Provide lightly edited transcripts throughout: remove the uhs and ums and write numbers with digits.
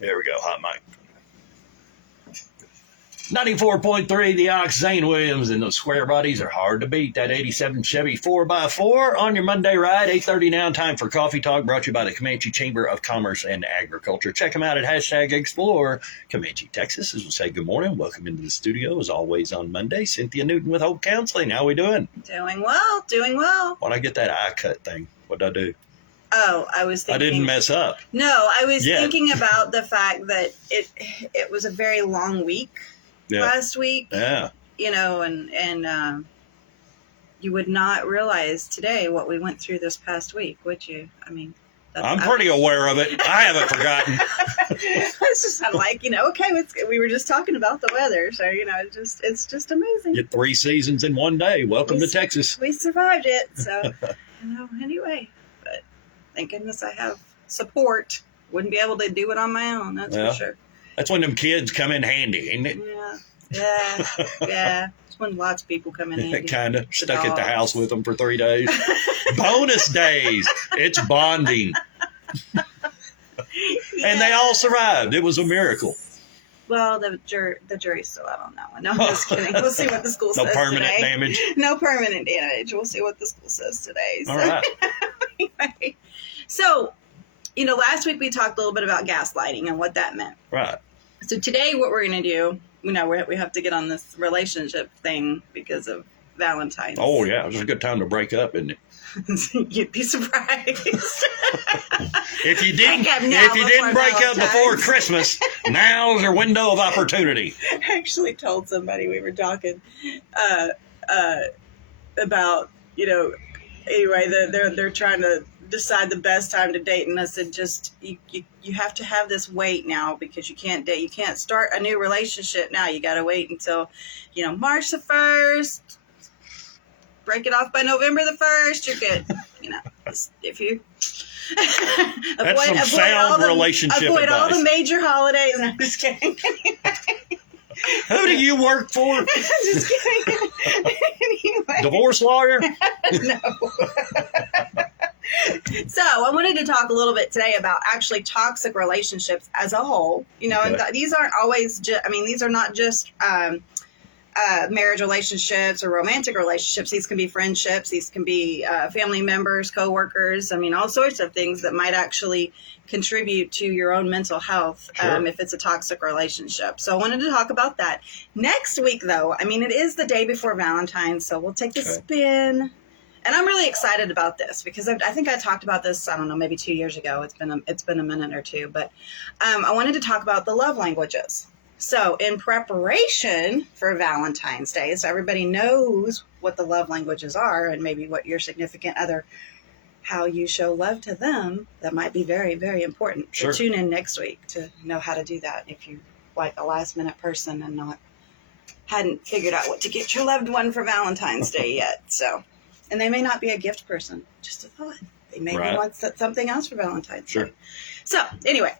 There we go, hot mic. 94.3, the Ox, Zane Williams, and those square bodies are hard to beat. That 87 Chevy 4x4 on your Monday ride, 8:30 now, time for Coffee Talk, brought to you by the Comanche Chamber of Commerce and Agriculture. Check them out at #Explore Comanche, Texas. As we say, good morning. Welcome into the studio, as always, on Monday. Cynthia Newton with Hope Counseling. How we doing? Doing well, doing well. Why'd I get that eye cut thing? What'd I do? Oh, I was thinking. I didn't mess up. No, I was thinking about the fact that it was a very long week last week. Yeah. You know, and you would not realize today what we went through this past week, would you? I mean, I'm pretty aware of it. I haven't forgotten. It's just kind of like, okay, we were just talking about the weather. So, it's just amazing. Get 3 seasons in one day. Welcome to Texas. We survived it. So, anyway. Thank goodness I have support. Wouldn't be able to do it on my own, that's for sure. That's when them kids come in handy, isn't it? Yeah. It's when lots of people come in handy. Kind of. Stuck at the house with them for 3 days. Bonus days. It's bonding. And they all survived. It was a miracle. Well, the jury's still out on that one. No, I'm just kidding. We'll see what the school says today. No permanent damage? No permanent damage. We'll see what the school says today. All right. Anyway. So, last week we talked a little bit about gaslighting and what that meant. Right. So today what we're going to do, we have to get on this relationship thing because of Valentine's. Oh, yeah. It was a good time to break up, isn't it? You'd be surprised. If you didn't break up before Christmas, now's your window of opportunity. I actually told somebody we were talking about, anyway, they're trying to decide the best time to date, and I said, just you have to have this wait now, because you can't date, you can't start a new relationship now. You got to wait until March the 1st. Break it off by November the 1st. You're good. If you avoid all the major holidays. I'm just kidding. Who do you work for? I'm just kidding. Anyway. Divorce lawyer? No. So I wanted to talk a little bit today about actually toxic relationships as a whole. And these aren't always these are not just marriage relationships or romantic relationships. These can be friendships. These can be family members, coworkers. All sorts of things that might actually contribute to your own mental health if it's a toxic relationship. So I wanted to talk about that. Next week, though, it is the day before Valentine's, so we'll take a spin. And I'm really excited about this because I think I talked about this, I don't know, maybe 2 years ago. It's been a minute or two. But I wanted to talk about the love languages. So in preparation for Valentine's Day, so everybody knows what the love languages are and maybe what your significant other, how you show love to them, that might be very, very important. Sure. So tune in next week to know how to do that if you're like a last minute person and hadn't figured out what to get your loved one for Valentine's Day yet. So, and they may not be a gift person, just a thought. They may want something else for Valentine's Day. So anyway,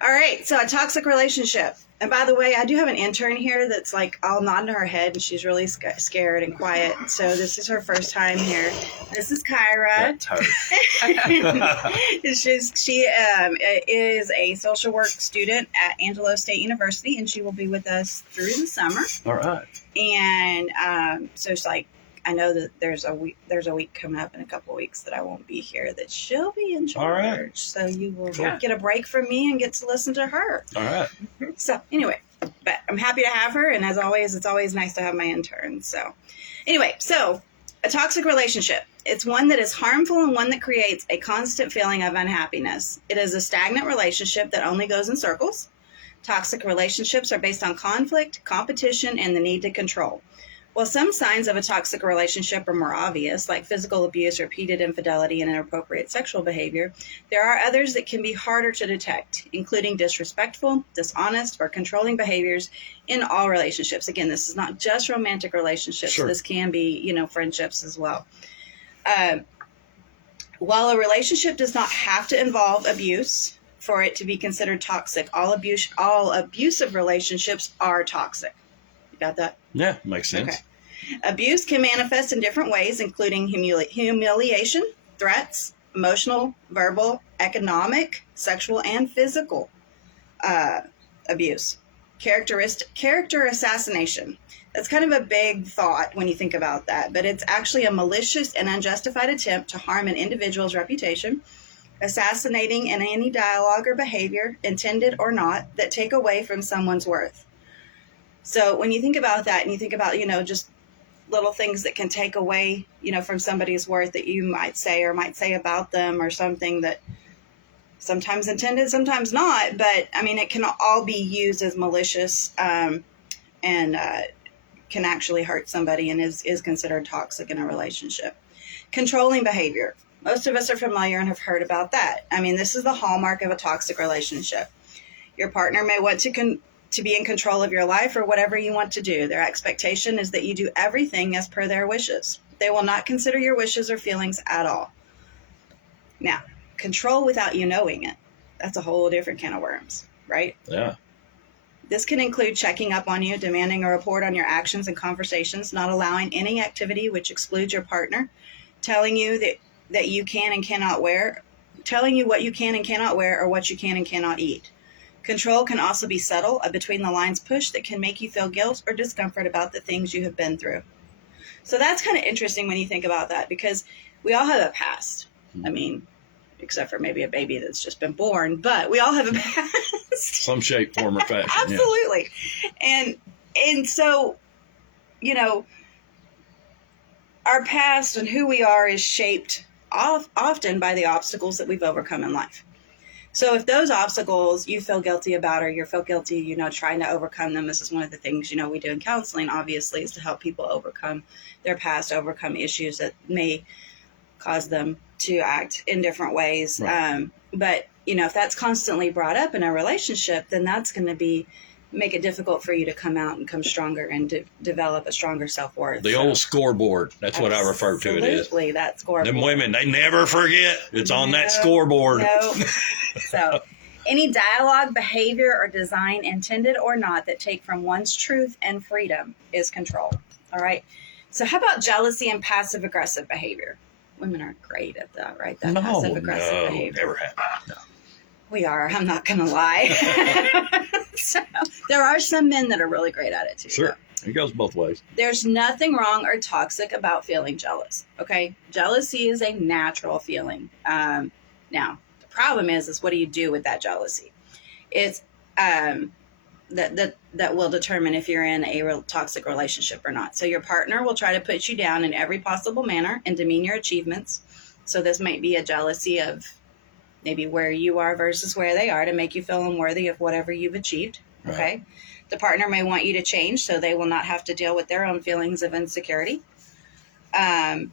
all right. So a toxic relationship. And by the way, I do have an intern here that's like all nodding her head, and she's really scared and quiet. So this is her first time here. This is Kyra. That's her. She is a social work student at Angelo State University, and she will be with us through the summer. All right. And so it's like, I know that there's a week coming up in a couple of weeks that I won't be here, that she'll be in charge. All right. So you will get a break from me and get to listen to her. All right. So anyway, but I'm happy to have her. And as always, it's always nice to have my intern. So anyway, so a toxic relationship. It's one that is harmful and one that creates a constant feeling of unhappiness. It is a stagnant relationship that only goes in circles. Toxic relationships are based on conflict, competition, and the need to control. While some signs of a toxic relationship are more obvious, like physical abuse, repeated infidelity, and inappropriate sexual behavior, there are others that can be harder to detect, including disrespectful, dishonest, or controlling behaviors in all relationships. Again, this is not just romantic relationships. Sure. This can be, friendships as well. While a relationship does not have to involve abuse, for it to be considered toxic. All abusive relationships are toxic. You got that? Yeah, makes sense. Okay. Abuse can manifest in different ways, including humiliation, threats, emotional, verbal, economic, sexual, and physical abuse. Character assassination. That's kind of a big thought when you think about that, but it's actually a malicious and unjustified attempt to harm an individual's reputation, assassinating in any dialogue or behavior, intended or not, that take away from someone's worth. So when you think about that and you think about, just little things that can take away, from somebody's worth that you might say about them, or something that sometimes intended, sometimes not, but it can all be used as malicious, and can actually hurt somebody, and is considered toxic in a relationship. Controlling behavior. Most of us are familiar and have heard about that. This is the hallmark of a toxic relationship. Your partner may want to be in control of your life or whatever you want to do. Their expectation is that you do everything as per their wishes. They will not consider your wishes or feelings at all. Now, control without you knowing it. That's a whole different can of worms, right? Yeah. This can include checking up on you, demanding a report on your actions and conversations, not allowing any activity which excludes your partner, telling you that you can and cannot wear, telling you what you can and cannot wear, or what you can and cannot eat. Control can also be subtle, a between-the-lines push that can make you feel guilt or discomfort about the things you have been through. So that's kind of interesting when you think about that, because we all have a past. Except for maybe a baby that's just been born, but we all have a past. Some shape, form, or fashion. Absolutely. Yes. And so, our past and who we are is shaped often by the obstacles that we've overcome in life. So if those obstacles you feel guilty about, or you feel guilty, trying to overcome them, this is one of the things, we do in counseling, obviously, is to help people overcome their past, overcome issues that may cause them to act in different ways. Right. But, if that's constantly brought up in a relationship, then that's going to make it difficult for you to come out and come stronger and develop a stronger self-worth. The old scoreboard. That's what I refer to it as. Absolutely, that scoreboard. Them women, they never forget. It's on that scoreboard. No. So, any dialogue, behavior, or design, intended or not, that take from one's truth and freedom is control. All right? So how about jealousy and passive-aggressive behavior? Women are great at that, right? That passive-aggressive behavior. Never happened. No. We are. I'm not going to lie. So, there are some men that are really great at it, too. Sure. It goes both ways. There's nothing wrong or toxic about feeling jealous, okay? Jealousy is a natural feeling. Now, the problem is what do you do with that jealousy? It's that will determine if you're in a real toxic relationship or not. So your partner will try to put you down in every possible manner and demean your achievements. So this might be a jealousy of maybe where you are versus where they are, to make you feel unworthy of whatever you've achieved. Right. Okay. The partner may want you to change so they will not have to deal with their own feelings of insecurity. And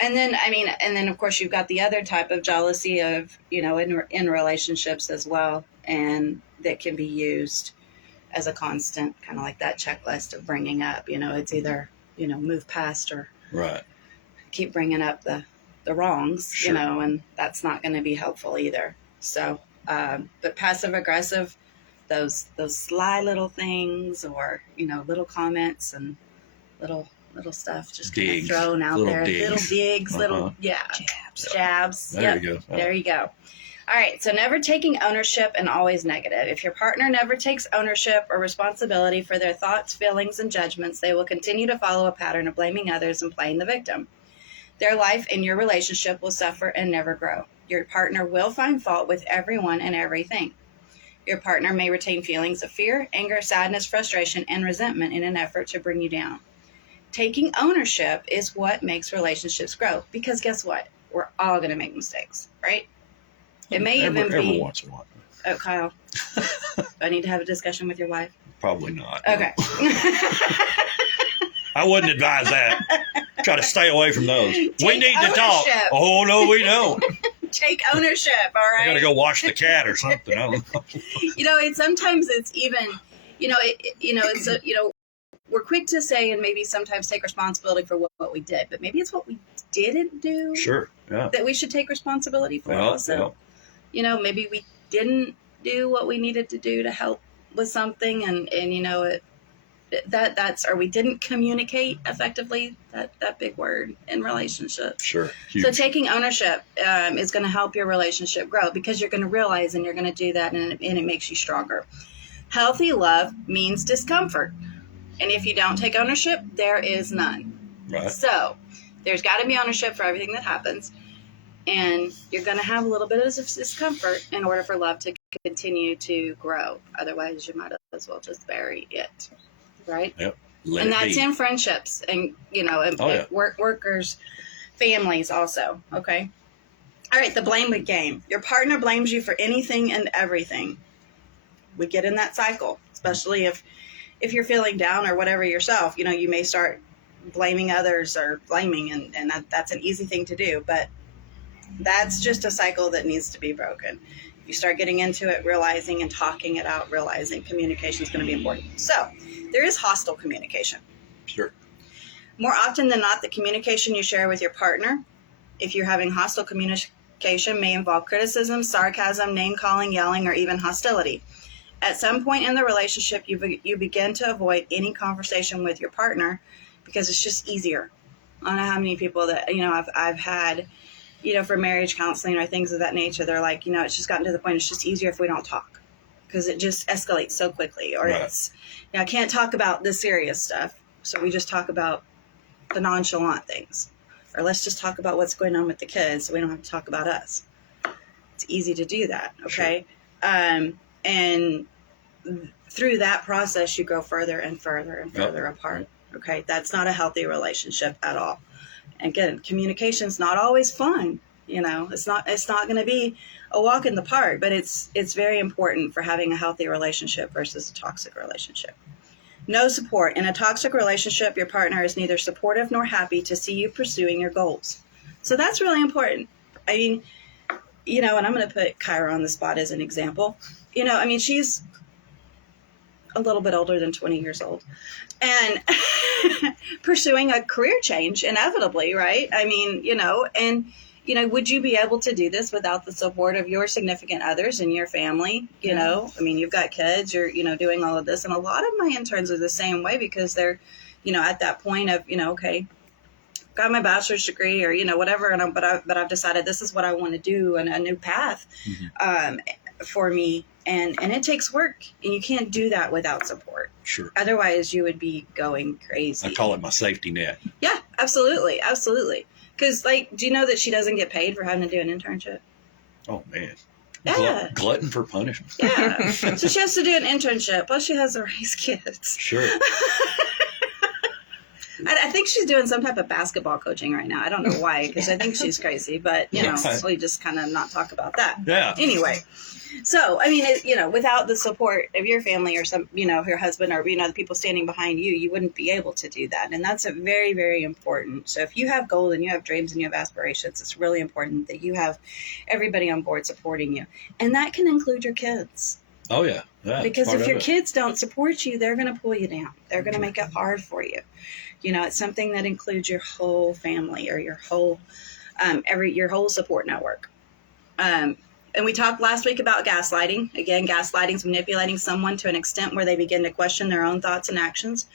then of course you've got the other type of jealousy of, in relationships as well. And that can be used as a constant, kind of like that checklist of bringing up, it's either, move past or right. keep bringing up the wrongs, Sure. And that's not going to be helpful either. So, but passive aggressive, those sly little things, or, little comments and little stuff just kind of thrown out there, little digs, little, jabs. There you go. There you go. All right, so never taking ownership and always negative. If your partner never takes ownership or responsibility for their thoughts, feelings, and judgments, they will continue to follow a pattern of blaming others and playing the victim. Their life and your relationship will suffer and never grow. Your partner will find fault with everyone and everything. Your partner may retain feelings of fear, anger, sadness, frustration, and resentment in an effort to bring you down. Taking ownership is what makes relationships grow, because guess what? We're all going to make mistakes, right? It may even be... Every once in a while. Oh, Kyle, do I need to have a discussion with your wife? Probably not. Okay. I wouldn't advise that. Try to stay away from those. We need to talk. ownership. Oh, no, we don't. Take ownership, all right? I got to go wash the cat or something. I don't know. Sometimes it's even, we're quick to say and maybe sometimes take responsibility for what we did, but maybe it's what we didn't do. Sure, yeah. That we should take responsibility for also. Yeah. Maybe we didn't do what we needed to do to help with something, and or we didn't communicate effectively, that big word in relationships. Sure. Huge. So taking ownership is going to help your relationship grow, because you're going to realize and you're going to do that, and it makes you stronger. Healthy love means discomfort. And if you don't take ownership, there is none. Right. So there's got to be ownership for everything that happens. And you're going to have a little bit of discomfort in order for love to continue to grow. Otherwise, you might as well just bury it. Right? Yep. And that's in friendships and, workers, families also. Okay. All right. The blame game. Your partner blames you for anything and everything. We get in that cycle, especially if you're feeling down or whatever yourself. You may start blaming others or blaming, and that's an easy thing to do, but that's just a cycle that needs to be broken. You start getting into it, realizing and talking it out, realizing communication is going to be important. So there is hostile communication. Sure. More often than not, the communication you share with your partner, if you're having hostile communication, may involve criticism, sarcasm, name-calling, yelling, or even hostility. At some point in the relationship, you begin to avoid any conversation with your partner because it's just easier. I don't know how many people that, I've had, for marriage counseling or things of that nature, they're like, it's just gotten to the point, it's just easier if we don't talk, because it just escalates so quickly. Or right. It's, I can't talk about the serious stuff, so we just talk about the nonchalant things. Or let's just talk about what's going on with the kids so we don't have to talk about us. It's easy to do that, okay? Sure. And through that process, you go further and further and further apart. Okay, that's not a healthy relationship at all. Again, communication's not always fun. It's not going to be a walk in the park, but it's very important for having a healthy relationship versus a toxic relationship. No support. In a toxic relationship, your partner is neither supportive nor happy to see you pursuing your goals. So that's really important. I mean, and I'm going to put Kyra on the spot as an example. She's a little bit older than 20 years old and pursuing a career change inevitably, right? Would you be able to do this without the support of your significant others and your family? You've got kids, you're, doing all of this. And a lot of my interns are the same way, because they're, at that point of, okay, got my bachelor's degree or, whatever. But I've decided this is what I want to do, and a new path for me. And it takes work, and you can't do that without support. Sure. Otherwise, you would be going crazy. I call it my safety net. Yeah, absolutely. Absolutely. Because, do you know that she doesn't get paid for having to do an internship? Oh, man. Yeah. Glutton for punishment. Yeah. So she has to do an internship. Plus, she has to raise kids. Sure. I think she's doing some type of basketball coaching right now. I don't know why, because I think she's crazy. But, we just kind of not talk about that. Yeah. Anyway. So, without the support of your family or some, your husband or, the people standing behind you, you wouldn't be able to do that. And that's a very, very important. So if you have goals and you have dreams and you have aspirations, it's really important that you have everybody on board supporting you. And that can include your kids. Oh, yeah. Because if your kids don't support you, they're going to pull you down. They're going to make it hard for you. It's something that includes your whole family or your whole, your whole support network. And we talked last week about gaslighting. Again, gaslighting is manipulating someone to an extent where they begin to question their own thoughts and actions.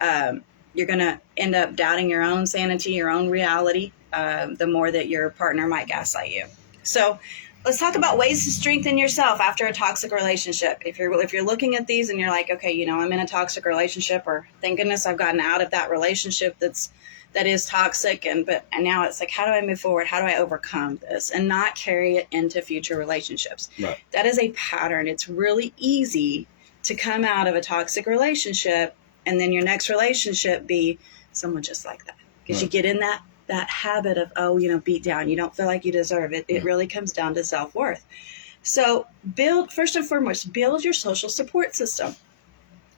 You're going to end up doubting your own sanity, your own reality, the more that your partner might gaslight you. So let's talk about ways to strengthen yourself after a toxic relationship. If you're looking at these and you're like, okay, I'm in a toxic relationship, or thank goodness I've gotten out of that relationship that is toxic, and now it's like, how do I move forward? How do I overcome this and not carry it into future relationships? Right. That is a pattern. It's really easy to come out of a toxic relationship and then your next relationship be someone just like that, because you get in that habit of, beat down. You don't feel like you deserve it. It really comes down to self-worth. So first and foremost, build your social support system.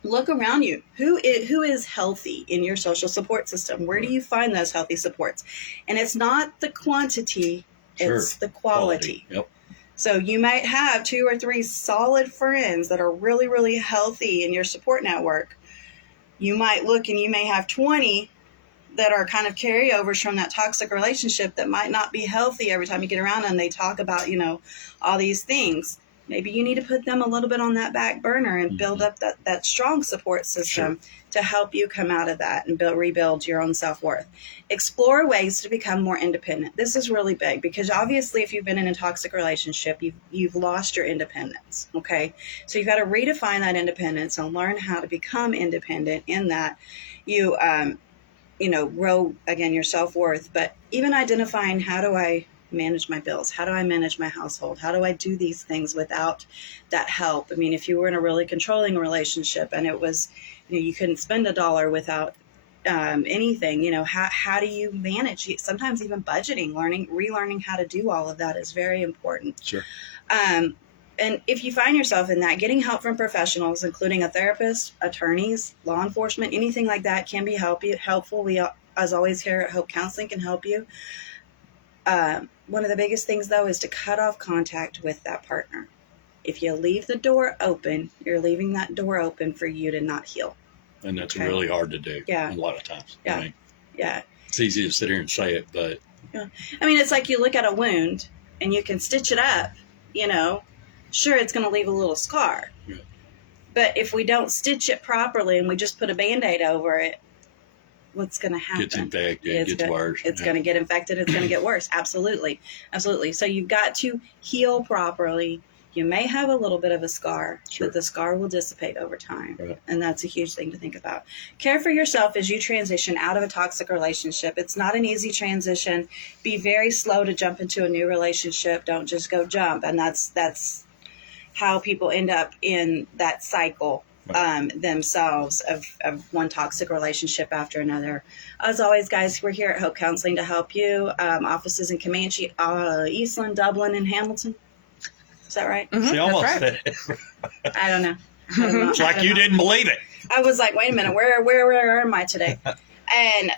Look around you. Who is healthy in your social support system? Where do you find those healthy supports? And it's not the quantity, it's the quality. Yep. So you might have 2 or 3 solid friends that are really, really healthy in your support network. You might look and you may have 20 that are kind of carryovers from that toxic relationship that might not be healthy. Every time you get around and they talk about, all these things. maybe you need to put them a little bit on that back burner and build up that strong support system to help you come out of that and rebuild your own self-worth. Explore ways to become more independent. This is really big because obviously if you've been in a toxic relationship, you've lost your independence, okay? So you've got to redefine that independence and learn how to become independent in that you, grow, again, your self-worth, but even identifying how do I manage my bills? How do I manage my household? How do I do these things without that help? I mean, if you were in a really controlling relationship and it was, you couldn't spend $1 without anything, how do you manage? Sometimes even budgeting, relearning how to do all of that is very important. Sure. And if you find yourself in that, getting help from professionals, including a therapist, attorneys, law enforcement, anything like that can be helpful. We, as always, here at Hope Counseling can help you. One of the biggest things, though, is to cut off contact with that partner. If you leave the door open, you're leaving that door open for you to not heal. And that's really hard to do a lot of times. Yeah. I mean, yeah. It's easy to sit here and say it, but... Yeah. I mean, it's like you look at a wound and you can stitch it up, Sure, it's going to leave a little scar. Yeah. But if we don't stitch it properly and we just put a Band-Aid over it, what's going to happen? Gets infected, it gets worse. It's going to get infected. It's going to get worse. Absolutely. Absolutely. So you've got to heal properly. You may have a little bit of a scar, but the scar will dissipate over time. Right. And that's a huge thing to think about. Care for yourself as you transition out of a toxic relationship. It's not an easy transition. Be very slow to jump into a new relationship. Don't just go jump. And that's how people end up in that cycle. Themselves of one toxic relationship after another. As always, guys, we're here at Hope Counseling to help you. Offices in Comanche, Eastland, Dublin, and Hamilton. Is that right? Mm-hmm. She almost said it. I don't know. It's like you didn't believe it. I was like, wait a minute, where am I today? And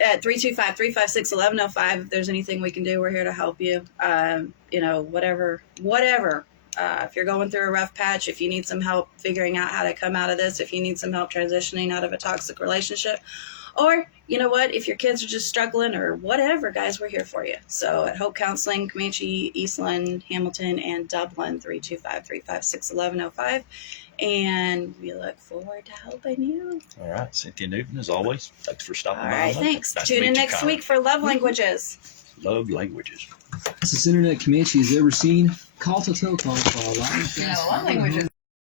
at 325-356-1105, if there's anything we can do, we're here to help you. Whatever. If you're going through a rough patch, if you need some help figuring out how to come out of this, if you need some help transitioning out of a toxic relationship, or, if your kids are just struggling or whatever, guys, we're here for you. So at Hope Counseling, Comanche, Eastland, Hamilton, and Dublin, 325-356-1105. And we look forward to helping you. All right. Cynthia Newton, as always, thanks for stopping by. All right, thanks. Tune in next week for Love Languages. Love Languages. This is Internet Comanche has ever seen. Call to for a live. Love Languages.